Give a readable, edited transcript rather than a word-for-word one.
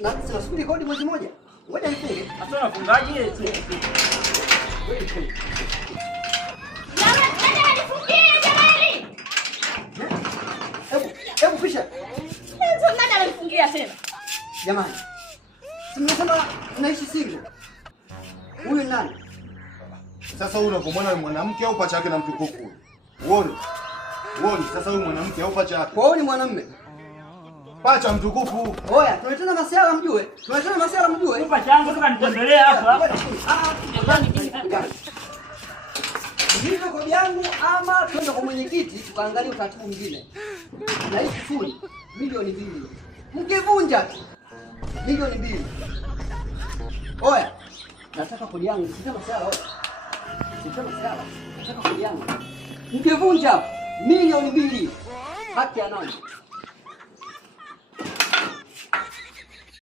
Na tunasubiri kodi mwezi mmoja. Ngoja nifunge. Sasa unafungaje? Hebu fisha. Nani amenifungia tena? Jamani. Simesema unaishi single. Huyu nani? Sasa huyu unapomwona ni mwanamke au pacha yake na mtukufu huyu? Uone. Sasa huyu mwanamke au pacha yake? Kwa hiyo ni mwanamume. Pacha mtukufu. Oya, tunaitana masiala mjue. Tunaitana masiala mjue. Pacha yangu toka nitembelea hapa. Hivyo kodi yangu ama twende kwa mwenyekiti tukaangalia utaratibu mwingine. Na hii sifuri milioni 2. Mkivunja tu milioni 2. Oya, nataka kodi yangu, sitema sala oya. Sitema sala. Nataka kodi yangu. Mkivunja milioni 2. Haki ya nani?